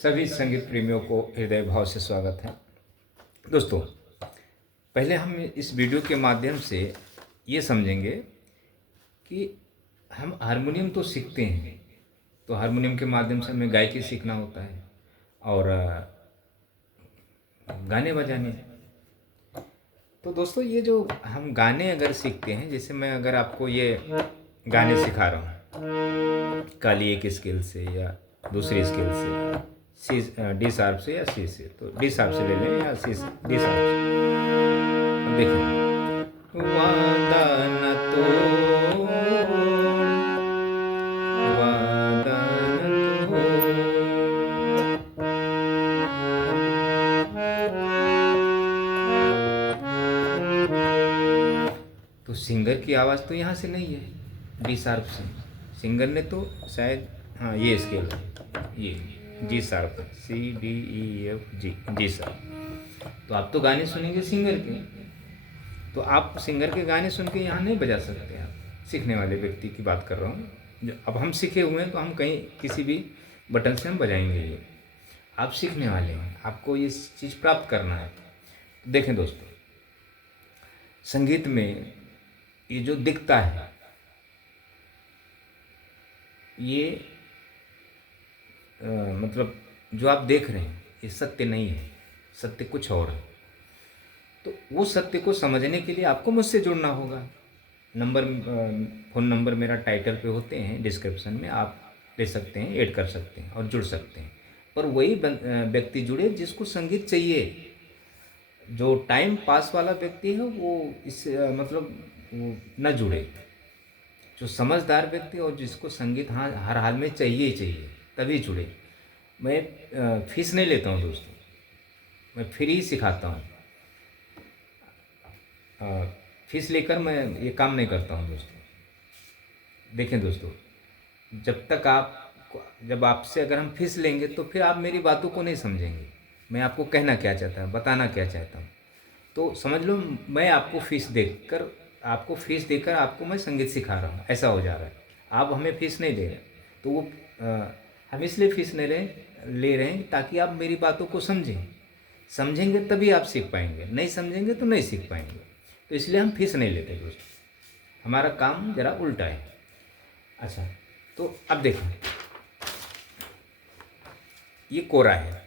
सभी संगीत प्रेमियों को हृदय भाव से स्वागत है। दोस्तों, पहले हम इस वीडियो के माध्यम से ये समझेंगे कि हम हारमोनियम तो सीखते हैं, तो हारमोनियम के माध्यम से हमें गायकी सीखना होता है और गाने बजाने। तो दोस्तों, ये जो हम गाने अगर सीखते हैं, जैसे मैं अगर आपको ये गाने सिखा रहा हूँ काली एक स्केल से या दूसरी स्केल से, सी डी शार्प से या सी से, तो डी शार्प से ले लें या सी डी शार्प से। अब देखें, वादा न तोड़, वादा न तोड़। तो सिंगर की आवाज़ तो यहाँ से नहीं है, डी शार्प से। सिंगर ने तो शायद, हाँ ये स्केल है, ये जी शार्प है, C D E F G, G sharp. तो आप तो गाने सुनेंगे सिंगर के, तो आप सिंगर के गाने सुन के यहाँ नहीं बजा सकते। आप सीखने वाले व्यक्ति की बात कर रहा हूँ। अब हम सीखे हुए हैं तो हम कहीं किसी भी बटन से हम बजाएंगे। ये आप सीखने वाले हैं, आपको ये चीज़ प्राप्त करना है। देखें दोस्तों, संगीत में ये जो दिखता है, ये मतलब जो आप देख रहे हैं, ये सत्य नहीं है, सत्य कुछ और है। तो वो सत्य को समझने के लिए आपको मुझसे जुड़ना होगा। नंबर, फ़ोन नंबर मेरा टाइटल पे होते हैं, डिस्क्रिप्शन में आप ले सकते हैं, ऐड कर सकते हैं और जुड़ सकते हैं। पर वही व्यक्ति जुड़े जिसको संगीत चाहिए। जो टाइम पास वाला व्यक्ति है वो इस मतलब वो न जुड़े। जो समझदार व्यक्ति और जिसको संगीत हाँ हर हाल में चाहिए ही चाहिए, तभी जुड़े। मैं फीस नहीं लेता हूँ दोस्तों, मैं फ्री ही सिखाता हूँ। फीस लेकर मैं ये काम नहीं करता हूँ दोस्तों। देखें दोस्तों, जब आपसे अगर हम फीस लेंगे तो फिर आप मेरी बातों को नहीं समझेंगे। मैं आपको कहना क्या चाहता हूँ, बताना क्या चाहता हूँ, तो समझ लो मैं आपको फीस देकर आपको मैं संगीत सिखा रहा हूँ, ऐसा हो जा रहा है। आप हमें फीस नहीं दे रहे, तो वो हम इसलिए फीस ले रहे हैं ताकि आप मेरी बातों को समझेंगे तभी आप सीख पाएंगे, नहीं समझेंगे तो नहीं सीख पाएंगे। तो इसलिए हम फीस नहीं लेते दोस्तों, हमारा काम ज़रा उल्टा है। अच्छा, तो अब देखें, ये कोरा है।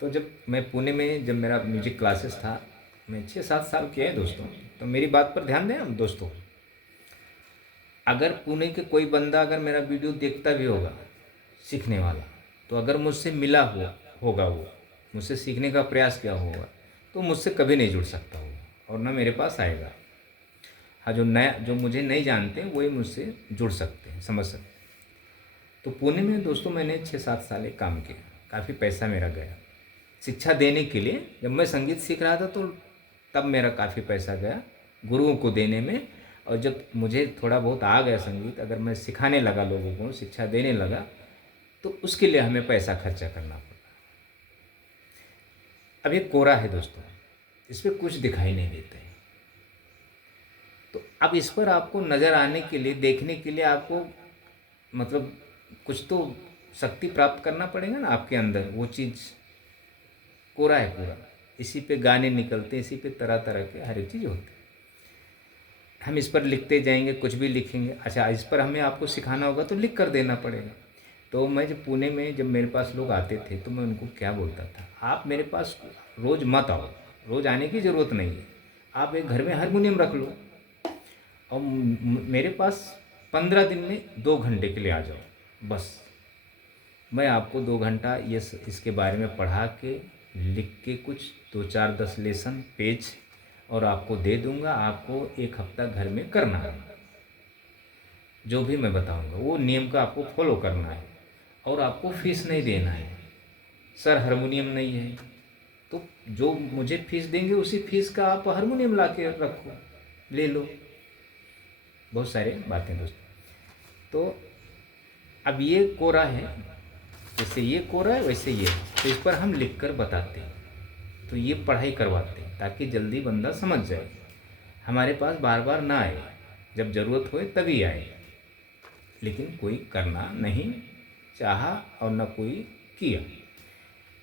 तो जब मैं पुणे में, जब मेरा म्यूजिक क्लासेस था, मैं 6-7 साल किया है दोस्तों। तो मेरी बात पर ध्यान दें हम दोस्तों। अगर पुणे के कोई बंदा अगर मेरा वीडियो देखता भी होगा, सीखने वाला, तो अगर मुझसे मिला होगा, वो मुझसे सीखने का प्रयास किया होगा, तो मुझसे कभी नहीं जुड़ सकता होगा और ना मेरे पास आएगा। हाँ, जो मुझे नहीं जानते वही मुझसे जुड़ सकते हैं, समझ सकते हैं। तो पुणे में दोस्तों मैंने 6-7 साल एक काम किया, काफ़ी पैसा मेरा गया शिक्षा देने के लिए। जब मैं संगीत सीख रहा था तो तब मेरा काफ़ी पैसा गया गुरुओं को देने में। और जब मुझे थोड़ा बहुत आ गया संगीत, अगर मैं सिखाने लगा, लोगों को शिक्षा देने लगा, तो उसके लिए हमें पैसा खर्चा करना पड़ा। अब ये कोरा है दोस्तों, इस पर कुछ दिखाई नहीं देता है। तो अब इस पर आपको नज़र आने के लिए, देखने के लिए आपको मतलब कुछ तो शक्ति प्राप्त करना पड़ेगा ना आपके अंदर। वो चीज़ कोरा है पूरा, इसी पे गाने निकलते हैं, इसी पे तरह तरह के हर एक चीज़ होती है। हम इस पर लिखते जाएंगे, कुछ भी लिखेंगे। अच्छा, इस पर हमें आपको सिखाना होगा तो लिख कर देना पड़ेगा। तो मैं जब पुणे में, जब मेरे पास लोग आते थे तो मैं उनको क्या बोलता था, आप मेरे पास रोज़ मत आओ, रोज़ आने की ज़रूरत नहीं है। आप एक घर में हारमोनियम रख लो और मेरे पास 15 दिन में 2 घंटे के लिए आ जाओ, बस। मैं आपको 2 घंटा इसके बारे में पढ़ा के, लिख के, कुछ 2-4-10 लेसन पेज और आपको दे दूंगा। आपको 1 हफ्ता घर में करना है, जो भी मैं बताऊंगा वो नियम का आपको फॉलो करना है। और आपको फीस नहीं देना है। सर हारमोनियम नहीं है, तो जो मुझे फीस देंगे उसी फीस का आप हारमोनियम ला के रखो, ले लो। बहुत सारे बातें दोस्तों। तो अब ये कोरा है, जैसे ये कोरा है वैसे ये है, तो इस पर हम लिख कर बताते हैं। तो ये पढ़ाई करवाते हैं ताकि जल्दी बंदा समझ जाए, हमारे पास बार बार ना आए, जब ज़रूरत होए तभी आए। लेकिन कोई करना नहीं चाहा और न कोई किया,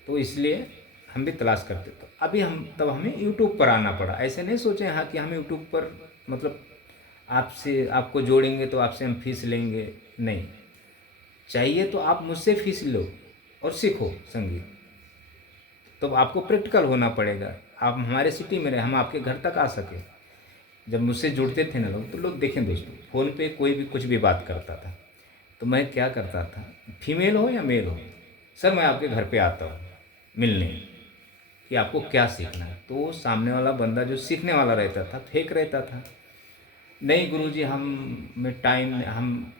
तो इसलिए हम भी तलाश करते। तो अभी तब हमें यूट्यूब पर आना पड़ा। ऐसे नहीं सोचें हाँ कि हम यूट्यूब पर मतलब आपको जोड़ेंगे तो आपसे हम फीस लेंगे, नहीं। चाहिए तो आप मुझसे फीस लो और सीखो संगीत। तो आपको प्रैक्टिकल होना पड़ेगा। आप हमारे सिटी में रहे, हम आपके घर तक आ सके। जब मुझसे जुड़ते थे ना लोग, तो लोग देखें दोस्तों, फ़ोन पे कोई भी कुछ भी बात करता था, तो मैं क्या करता था, फीमेल हो या मेल हो, सर मैं आपके घर पे आता हूँ मिलने, कि आपको क्या सीखना है। तो सामने वाला बंदा जो सीखने वाला रहता था फेक रहता था, नहीं गुरुजी हम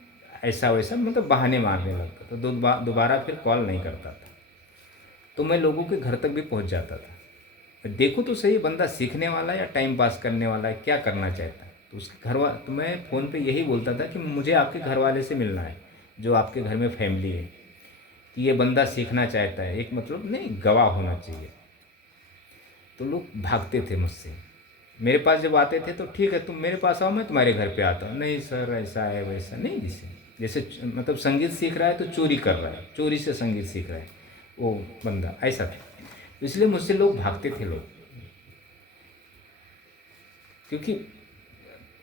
ऐसा वैसा मतलब बहाने मारने लगता था, तो दोबारा फिर कॉल नहीं करता था। तो मैं लोगों के घर तक भी पहुंच जाता था, देखो तो सही बंदा सीखने वाला है या टाइम पास करने वाला है, क्या करना चाहता है। तो उसके तो मैं फ़ोन पे यही बोलता था कि मुझे आपके घर वाले से मिलना है, जो आपके घर में फैमिली है, कि ये बंदा सीखना चाहता है, एक मतलब नहीं गवाह होना चाहिए। तो लोग भागते थे मुझसे, मेरे पास जब आते थे तो ठीक है तुम मेरे पास आओ, मैं तुम्हारे घर पे आता हूँ। नहीं सर ऐसा है वैसा नहीं, जैसे मतलब संगीत सीख रहा है तो चोरी कर रहा है, चोरी से संगीत सीख रहा है वो बंदा, ऐसा था। तो इसलिए मुझसे लोग भागते थे लोग, क्योंकि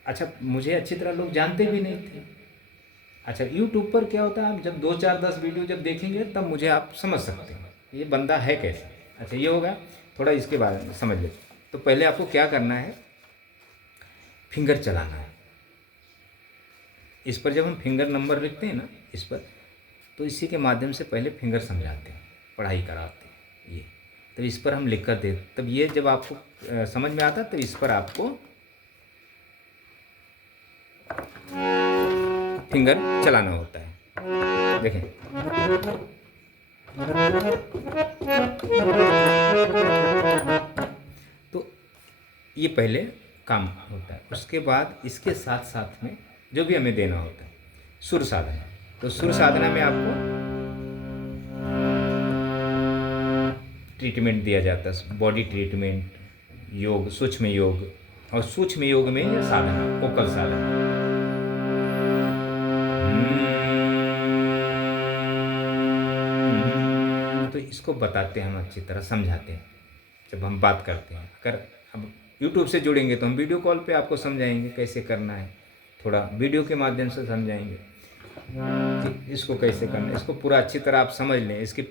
अच्छा मुझे अच्छी तरह लोग जानते भी नहीं थे। अच्छा यूट्यूब पर क्या होता है, आप जब 2 4 10 वीडियो जब देखेंगे तब मुझे आप समझ सकते हैं ये बंदा है कैसा। अच्छा ये होगा, थोड़ा इसके बारे में समझ लेते। तो पहले आपको क्या करना है, फिंगर चलाना है। इस पर जब हम फिंगर नंबर लिखते हैं ना इस पर, तो इसी के माध्यम से पहले फिंगर समझाते हैं, पढ़ाई कराते हैं ये। तो इस पर हम लिख कर दे, तब ये जब आपको समझ में आता तो इस पर आपको फिंगर चलाना होता है। देखें तो ये पहले काम होता है। उसके बाद इसके साथ साथ में जो भी हमें देना होता है सुर साधना। तो सुर साधना में आपको ट्रीटमेंट दिया जाता है, बॉडी ट्रीटमेंट, योग, सूक्ष्म योग, और सूक्ष्म योग में ये साधना, वोकल साधना। तो इसको बताते हैं हम, अच्छी तरह समझाते हैं जब हम बात करते हैं। अगर अब यूट्यूब से जुड़ेंगे तो हम वीडियो कॉल पे आपको समझाएंगे कैसे करना है, थोड़ा वीडियो के माध्यम से समझाएंगे कि इसको कैसे करना है, इसको पूरा अच्छी तरह आप समझ लें। इसके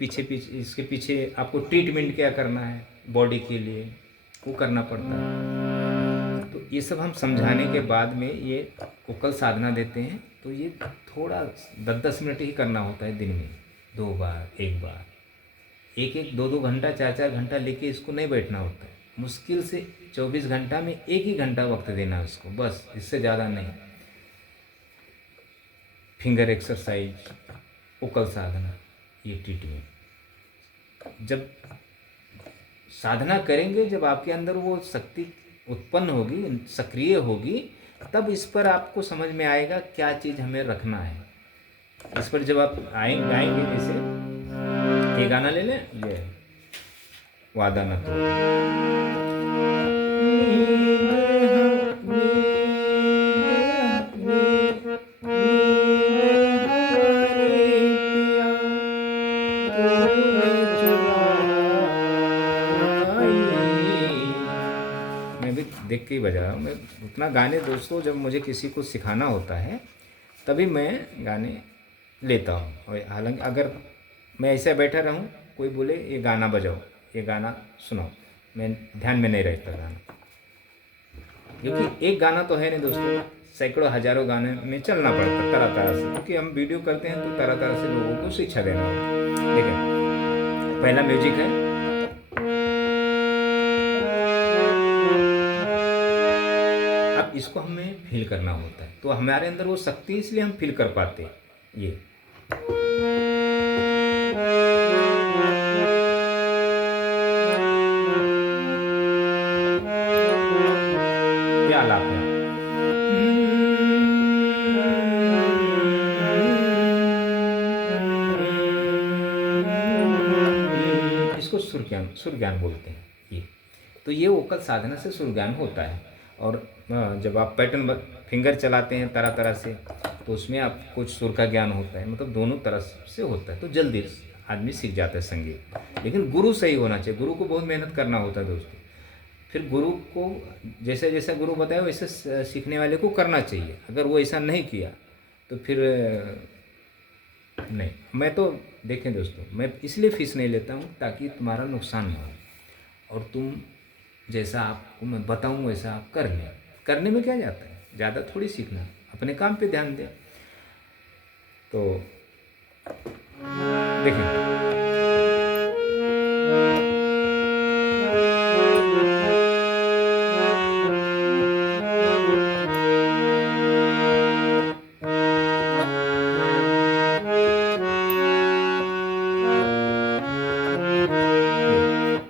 पीछे आपको ट्रीटमेंट क्या करना है बॉडी के लिए, वो करना पड़ता है। तो ये सब हम समझाने के बाद में ये वोकल साधना देते हैं। तो ये थोड़ा 10 मिनट ही करना होता है दिन में, 2 बार, 1 बार, 1 1 2 2 घंटा, 4 4 घंटा लेके इसको नहीं बैठना होता है। मुश्किल से 24 घंटा में 1 ही घंटा वक्त देना है उसको, बस, इससे ज़्यादा नहीं। फिंगर एक्सरसाइज, वोकल साधना, ये ट्रीटमेंट। जब साधना करेंगे, जब आपके अंदर वो शक्ति उत्पन्न होगी, सक्रिय होगी, तब इस पर आपको समझ में आएगा क्या चीज़ हमें रखना है। इस पर जब आप गाएंगे, जैसे ये गाना ले लें, ये वादा न तो, मैं भी देख के ही बजा रहा हूँ। मैं उतना गाने दोस्तों, जब मुझे किसी को सिखाना होता है तभी मैं गाने लेता हूँ। और हालांकि अगर मैं ऐसे बैठा रहूँ, कोई बोले ये गाना बजाओ, ये गाना सुनाओ, मैं ध्यान में नहीं रहता गाना, क्योंकि एक गाना तो है नहीं दोस्तों, सैकड़ों हजारों गाने में चलना पड़ता तरह तरह से, क्योंकि हम वीडियो करते हैं तो तरह तरह से लोगों को शिक्षा देना होता है। देखिए पहला म्यूजिक है, अब इसको हमें फील करना होता है, तो हमारे अंदर वो शक्ति, इसलिए हम फील कर पाते हैं। ये सुर ज्ञान बोलते हैं ये। तो ये ओकल साधना से सुर ज्ञान होता है। और जब आप पैटर्न फिंगर चलाते हैं तरह तरह से, तो उसमें आप कुछ सुर का ज्ञान होता है, मतलब दोनों तरह से होता है, तो जल्दी आदमी सीख जाता है संगीत। लेकिन गुरु सही होना चाहिए, गुरु को बहुत मेहनत करना होता है दोस्तों। फिर गुरु को जैसे जैसे गुरु बताया वैसे सीखने वाले को करना चाहिए। अगर वो ऐसा नहीं किया तो फिर नहीं। मैं तो देखें दोस्तों, मैं इसलिए फीस नहीं लेता हूँ ताकि तुम्हारा नुकसान ना हो, और तुम जैसा आपको मैं बताऊँ वैसा आप कर लें। करने में क्या जाता है, ज़्यादा थोड़ी सीखना, अपने काम पे ध्यान दें। तो देखें,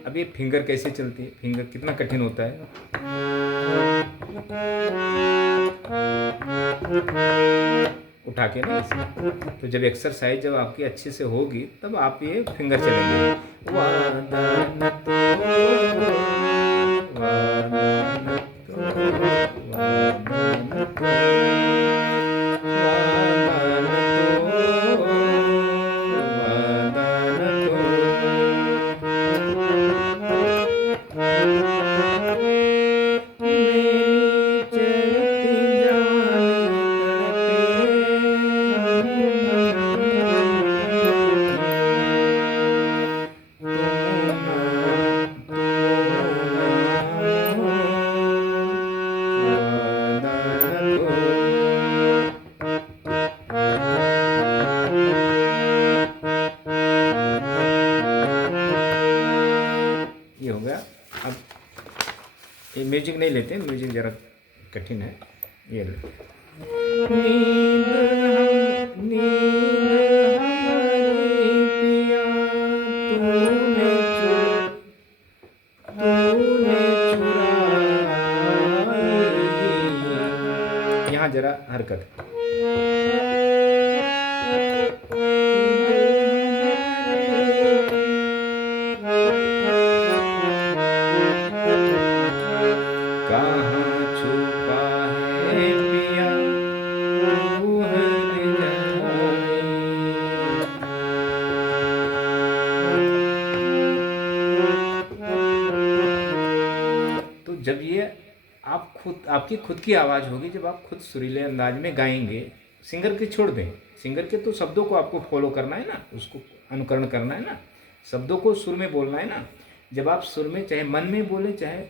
अब ये फिंगर कैसे चलती है, फिंगर कितना कठिन होता है। उठा के ना ऐसे। तो जब एक्सरसाइज जब आपकी अच्छे से होगी तब आप ये फिंगर चलेंगे। ये हो गया। अब ये म्यूजिक नहीं लेते, म्यूजिक ज़रा कठिन है, ये लेते हैं। यहाँ जरा हरकत, कहाँ छुपा है पिया तू हर जाए। तो जब ये आप खुद, आपकी खुद की आवाज़ होगी, जब आप खुद सुरीले अंदाज में गाएंगे, सिंगर के छोड़ दें, सिंगर के तो शब्दों को आपको फॉलो करना है ना, उसको अनुकरण करना है ना, शब्दों को सुर में बोलना है ना। जब आप सुर में, चाहे मन में बोले चाहे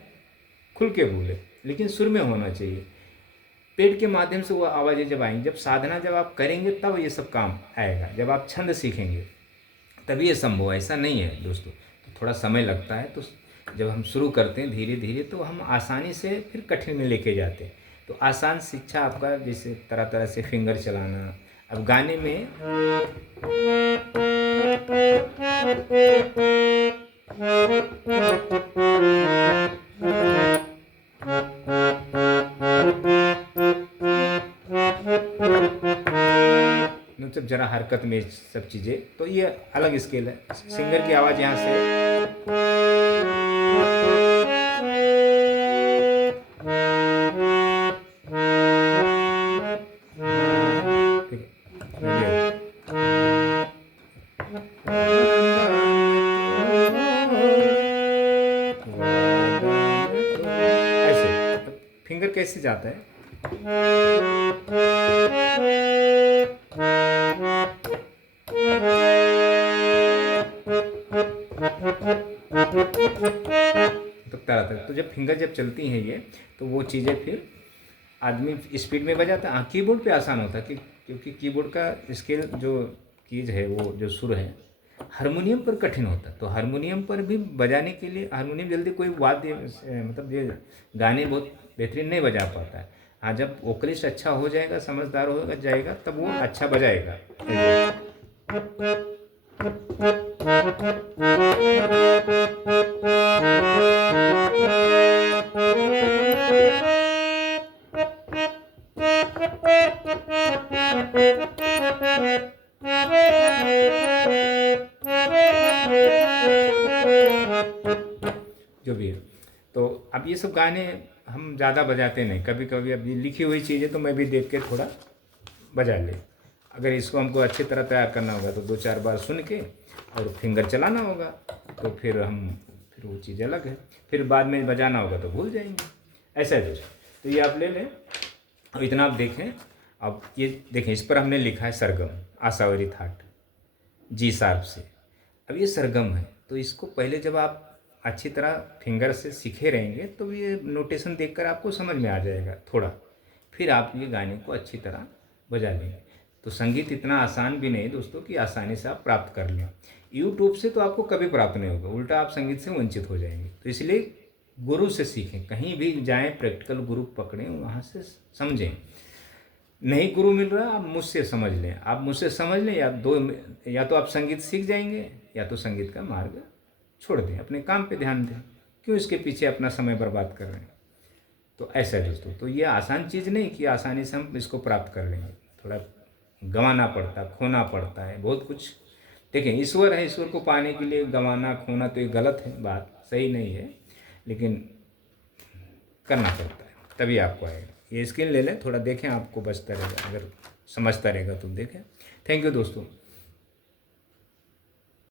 खुल के बोले, लेकिन सुर में होना चाहिए। पेट के माध्यम से वो आवाज़ें जब आएंगी, जब साधना जब आप करेंगे तब ये सब काम आएगा। जब आप छंद सीखेंगे तभी ये संभव है, ऐसा नहीं है दोस्तों। तो थोड़ा समय लगता है। तो जब हम शुरू करते हैं धीरे धीरे, तो हम आसानी से फिर कठिन में लेके जाते हैं। तो आसान शिक्षा आपका, जैसे तरह तरह से फिंगर चलाना। अब गाने में मतलब जरा हरकत में सब चीज़ें, तो ये अलग स्केल है। सिंगर की आवाज़ यहाँ से, ऐसे फिंगर कैसे जाता है। तो तरह तरह, तो जब फिंगर जब चलती हैं ये, तो वो चीज़ें फिर आदमी स्पीड में बजाता है। हाँ, कीबोर्ड पे आसान होता है, क्योंकि कीबोर्ड का स्केल जो कीज है, वो जो सुर है, हारमोनियम पर कठिन होता है। तो हारमोनियम पर भी बजाने के लिए, हारमोनियम जल्दी कोई वाद्य मतलब ये गाने बहुत बेहतरीन नहीं बजा पाता है। हाँ, जब वोकलिस्ट अच्छा हो जाएगा, समझदार होगा जाएगा, तब वो अच्छा बजाएगा। जो भी है। तो अब ये सब गाने हम ज़्यादा बजाते नहीं, कभी कभी अब ये लिखी हुई चीज़ें तो मैं भी देख के थोड़ा बजा ले। अगर इसको हमको अच्छी तरह तैयार करना होगा तो 2-4 बार सुन के और फिंगर चलाना होगा, तो फिर वो चीज़ अलग है। फिर बाद में बजाना होगा तो भूल जाएंगे। ऐसा है दोस्तों। तो ये आप ले लें और इतना आप देखें। अब ये देखें, इस पर हमने लिखा है सरगम, आशावरी थाट, जी शार्प से। अब ये सरगम है, तो इसको पहले जब आप अच्छी तरह फिंगर से सीखे रहेंगे तो ये नोटेशन देखकर आपको समझ में आ जाएगा थोड़ा। फिर आप ये गाने को अच्छी तरह बजा लेंगे। तो संगीत इतना आसान भी नहीं दोस्तों कि आसानी से आप प्राप्त कर लें। यूट्यूब से तो आपको कभी प्राप्त नहीं होगा, उल्टा आप संगीत से वंचित हो जाएंगे। तो इसलिए गुरु से सीखें, कहीं भी जाएं प्रैक्टिकल गुरु पकड़ें, वहाँ से समझें। नहीं गुरु मिल रहा, आप मुझसे समझ लें, आप मुझसे समझ लें, या तो आप संगीत सीख जाएंगे या तो संगीत का मार्ग छोड़ दें, अपने काम पे ध्यान दें। क्यों इसके पीछे अपना समय बर्बाद कर रहे हैं। तो ऐसा है दोस्तों। तो ये आसान चीज़ नहीं कि आसानी से हम इसको प्राप्त कर लेंगे, थोड़ा गंवाना पड़ता है, खोना पड़ता है बहुत कुछ। देखें, ईश्वर है, ईश्वर को पाने के लिए गंवाना खोना तो ये गलत है, बात सही नहीं है, लेकिन करना पड़ता है तभी आपको आएगा। ये स्किल ले लें, थोड़ा देखें, आपको बचता रहेगा, अगर समझता रहेगा तो देखें। थैंक यू दोस्तों।